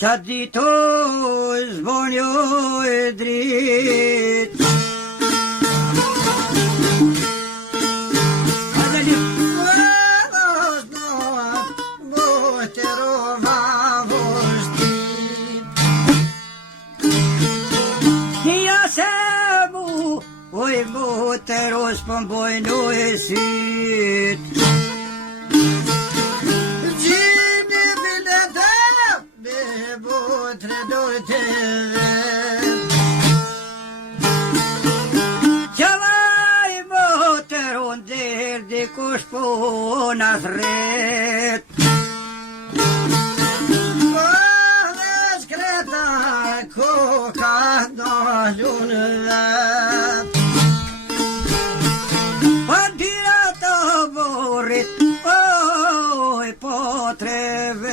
qa dito zbonjo e drit. Oj moter oss på en bojn och är syt. Jimmy vill det med båtre då till. Tjavai moter hon der de kors på nas rätt. Åh, skreta koka daljunvet. Oj, potrevet.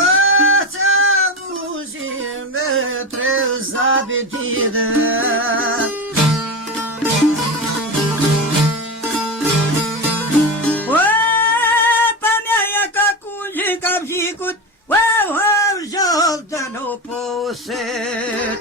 Oța muzime treza betide. Ой, помяя как узиком фикут. Ой, желтану посет.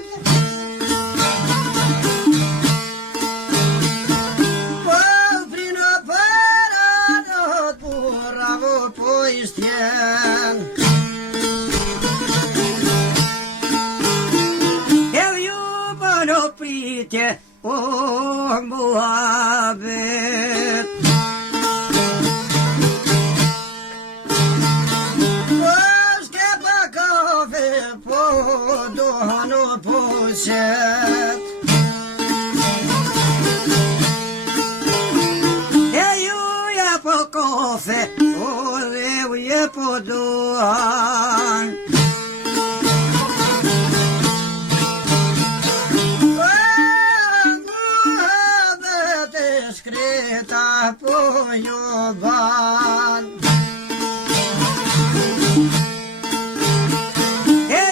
Och Moabet. Och skräppa kaffe på dagen och på sätt. Jag gör på kaffe och lever på dagen. På jobban.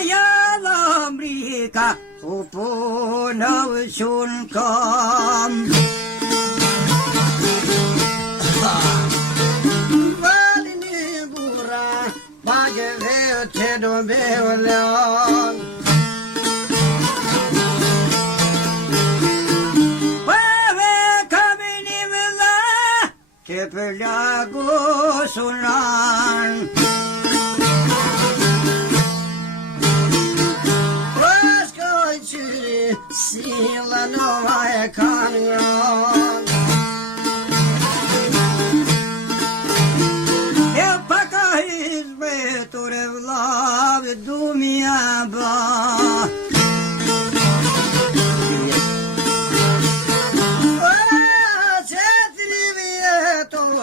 Jävla Amerika och på Navsjunkan. Vad ni bora, bagge vet till de beoljan. Pelagosunan. Vaskojtjuri sila novae kangran. Eu pakahis betore vlav dumia ba.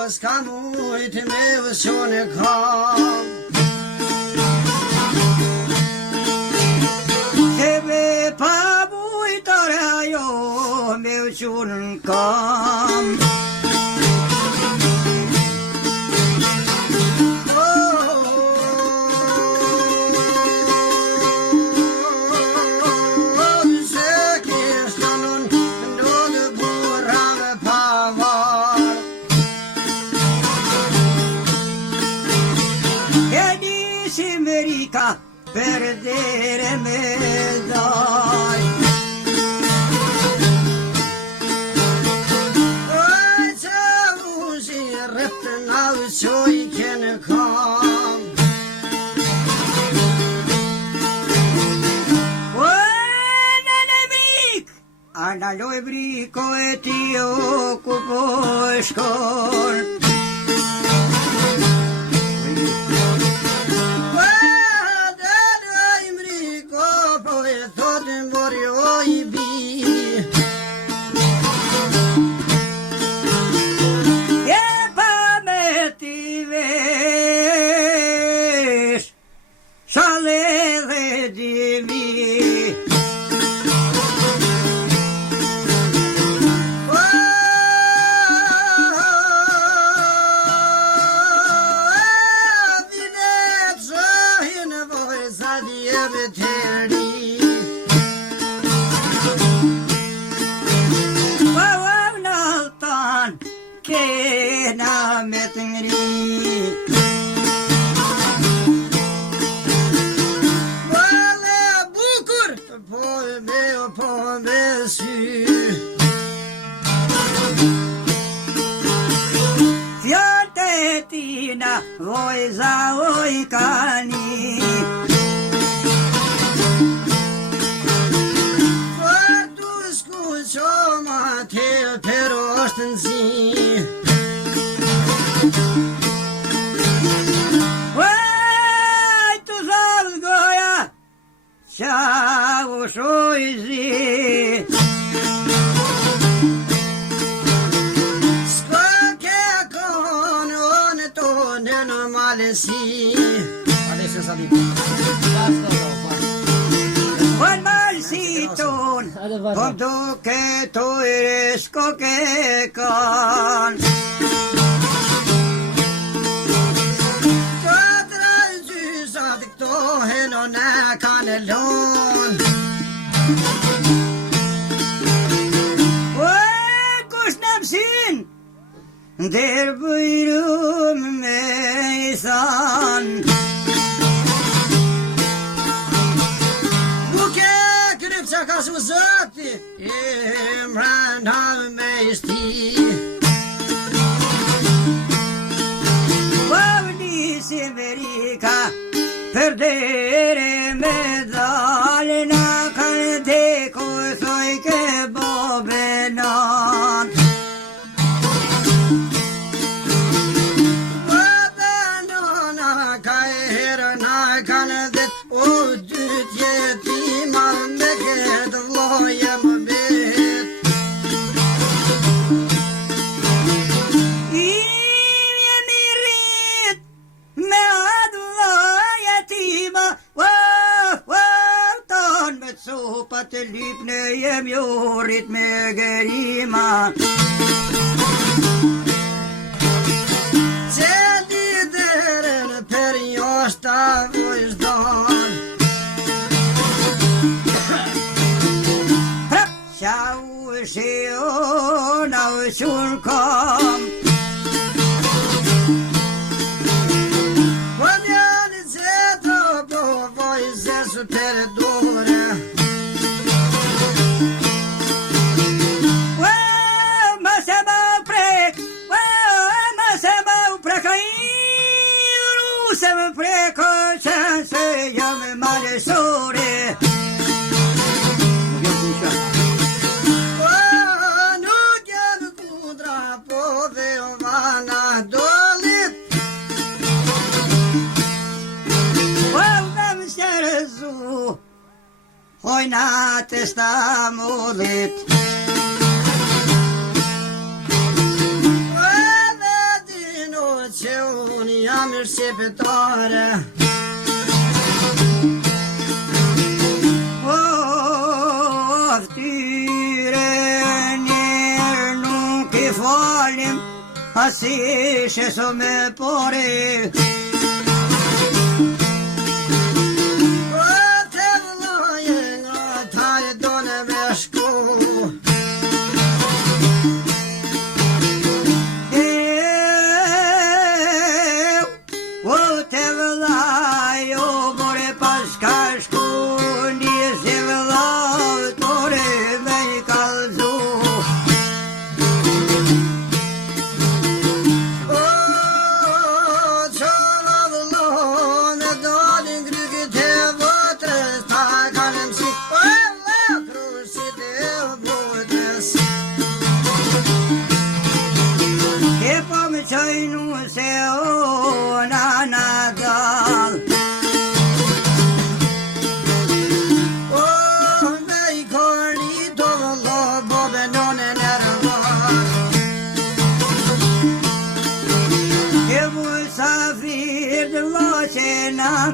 Ska mot med såna kam. Heve pa buitara yo med såna kam. Perdere med dig. Oj, så ser rätten av så I kan kom. Oj, nanebrik. Ana loibrik och etioko på skål. Kena meting Vale bukur, po me sy. Fjalët e tina, vojza oj kani. Pero është në zi. Uaj, të zalë goja, qa u shoj zi. S'ka ke konë, onë tonë në malësi. Adesso salite. Basta, Onë malësi tonë, po duke të iresko ke kanë. Këtra gjysat këto heno në kanë lonë. Kush në mësin, ndër bëjrum me i thanë. Ka su zëti, imran havë me isti. Pavni si Amerika, perdere medalje na kanë deko, thoj ke bobe nan. Bobe nona ka e herë na kanë dhe, o dyt jetima me këtë vloje më bet. Ime mirit me atë vloje jetima, tonë me sopa të lypne jem jorit me gerima. Qëlli dherën për joshta vojzdan. Qa u shion, a u qurë kam. Po njëni qëto po vojze su perdore. Ma se më prek, ma se më prek, se më preko qënë se jam malesore. Hoj natë sta mullit. Edhe dino që unë jam shqiptare. Ftyre njerë nuk I falim, asi sheso me pore.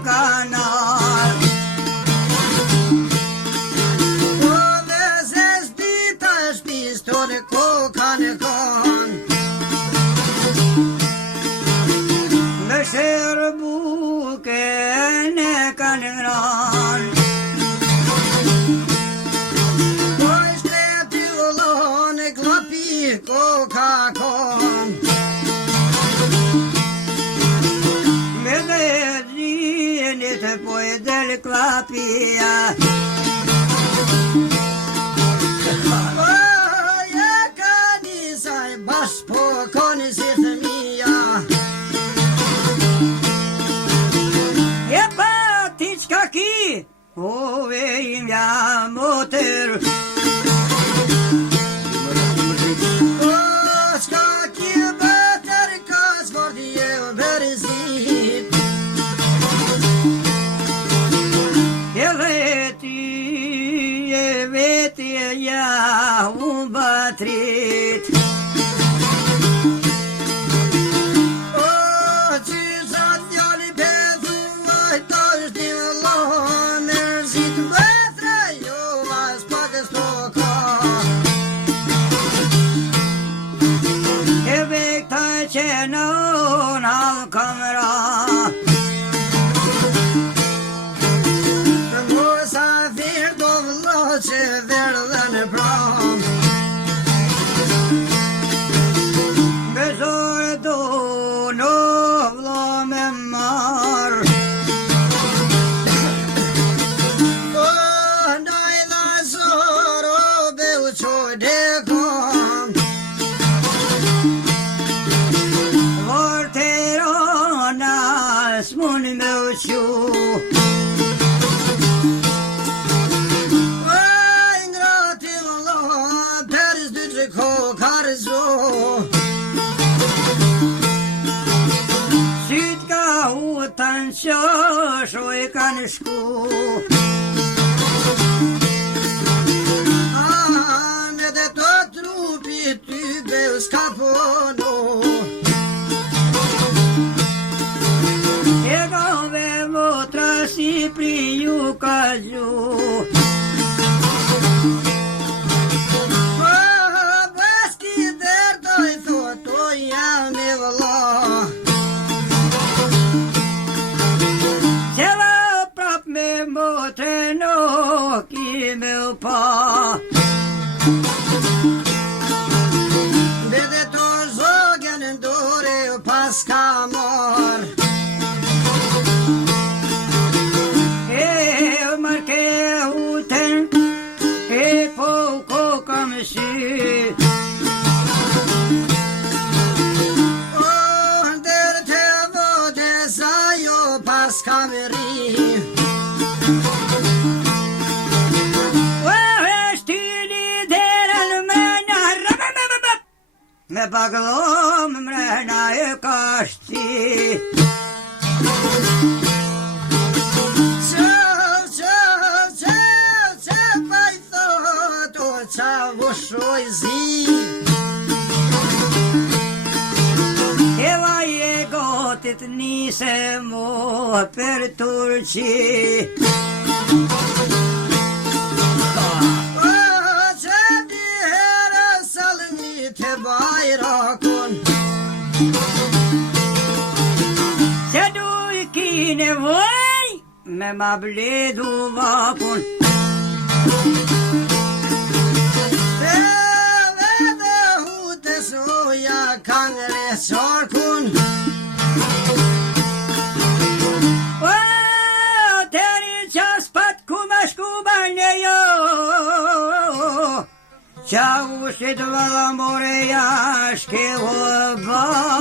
Kanal. Ove se spita shpistore koka në kan. Me shërbuke në kanë ran. Po shteti ullon e klapi koka kan. klapia. Ja ka nisaj bash po koni si fëmija. Je pa ti qka ki, ove imja moter. Qka ki bëtër ka s'forti e berzit. Je veti ja unë batrit. Qysat djali pethu vajta është i vëllohë mërzit bëtra jo vas pakës po ka. E vekta që në unë halë kamera. Musafir do vëllohë që verë dhe në pram. Besore do në vlo me marë. Ndaj dhe zoro be u qoj dekon. Vorterona s'mun me uqu. Ngrati vëllohë përës dy që ko karëzo. Syt ka hutën që shoj kanë shku. Me dhe të trupi ty be u s'ka pono. E gave motra si pri ju ka gju. Baski derdoj thoto jam i vëllohë. Qela prap me motre no ki me u pa. Dhe dhe të zogën në dore pas ka marë. E marke hutën, e po ko kam sy. Ndër të vode sa jo pas ka më ri. Me paglom mrena e kashti. Që pa i thoto qa vëshoj zi. Eva e gotit nise mo për Turqi. Që di herë salmi të bajrakon. Se du i ki nevoj me ma bledu vakun. Dhe hute soja kanë resarkun. Teri qas pat ku ma shku bane jo. Qa ushit valla more jashke o barku.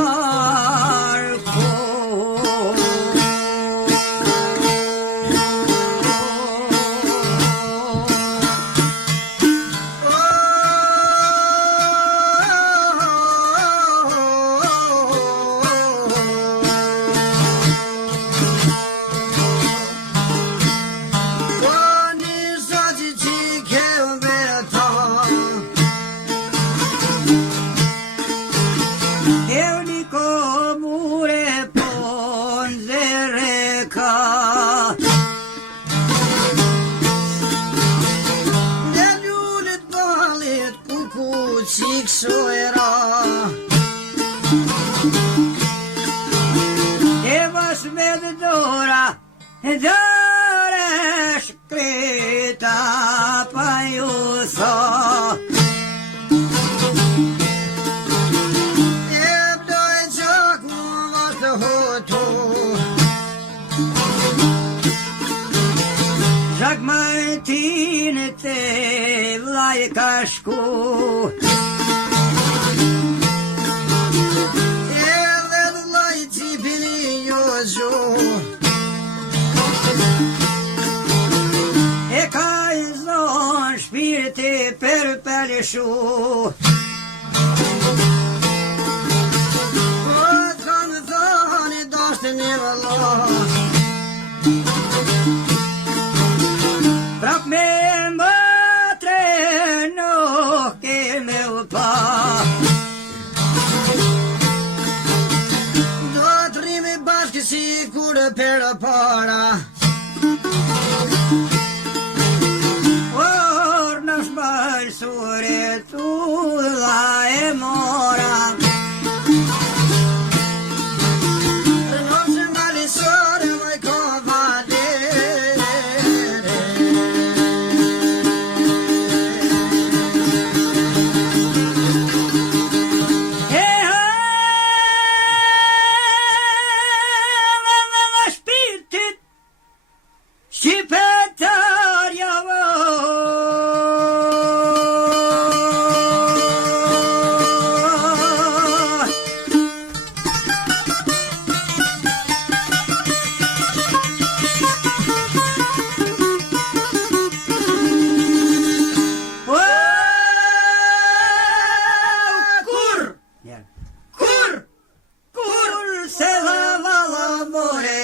Qikshojra E vas me dhe dora shkreta pa ju tha. E bloj gjaku vazhdo hoto. te vlaj ka shku. Edhe vlaj cipin I jo gju. E ka I zon shpirti për përshu. Po kanë thoni dashtë një vëllosh. Prap me mbatre nuk keme u pa. Do të rrimi bashkë si kur për para. Or në shbalë sure tu dha e mora. Rënosë malisore më ko valere. E hëllë në shpirtit shqipetar javë. Kur se la vala more